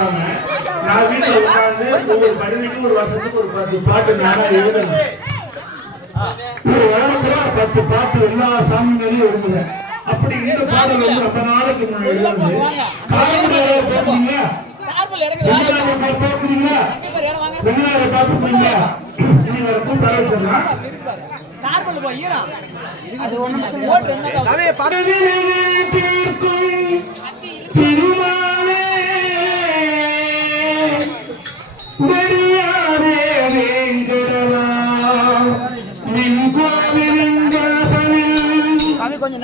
பண்ணாம நான் வீட்டுல உட்கார்ந்து ஒவ்வொரு பதவிக்கு ஒரு வருஷத்துக்கு ஒரு பத்து பாட்டு நானா எழுதுறேன். ஒரு வாரத்துல பத்து பாட்டு எல்லா சாமிகளையும் எழுதுறேன். அப்படி இந்த பாடல் வந்து ரொம்ப நாளைக்கு முன்னாடி எழுதுறது. காலையில் போட்டீங்க திருமண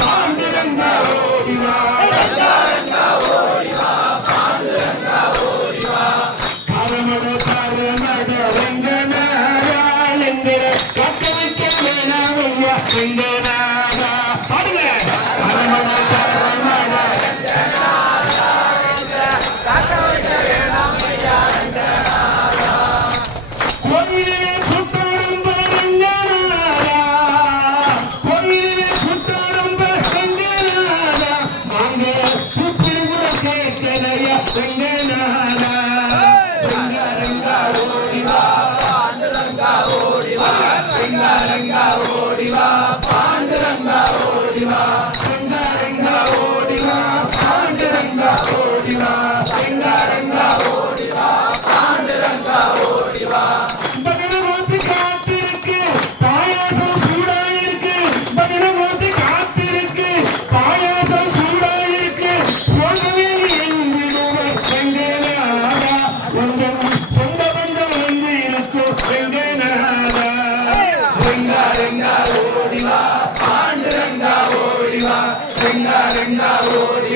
Come on. Fatima. ringa ringa ஓடி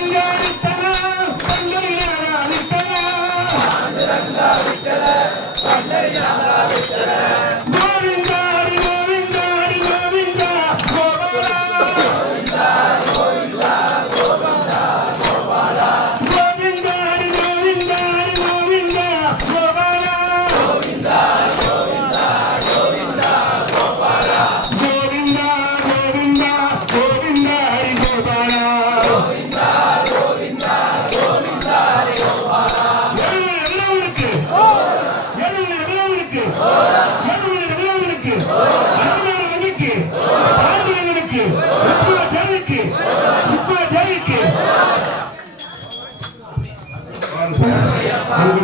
பங்காளித்தனா பங்கையா அளித்தனா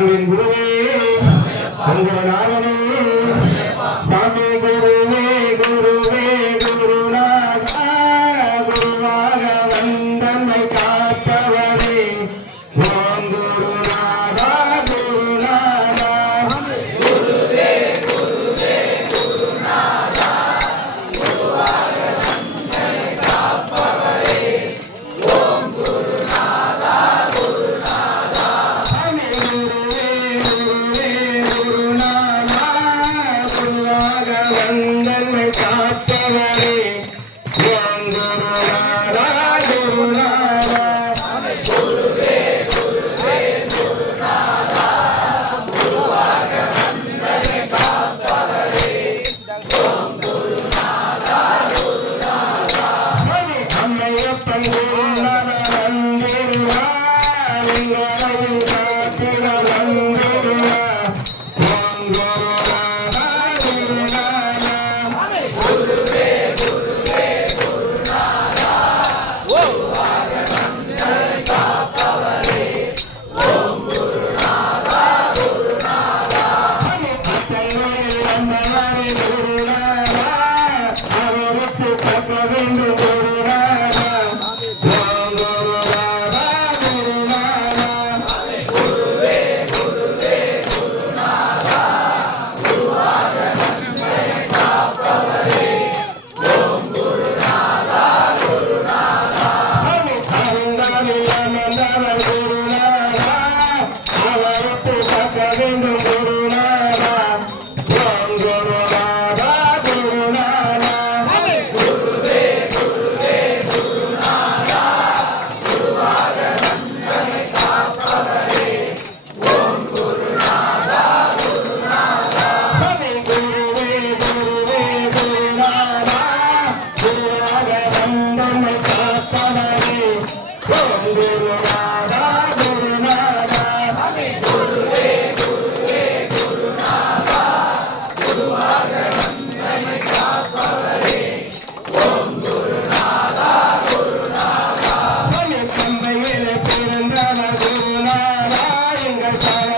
உங்களின் குருவே உங்கள் Bye.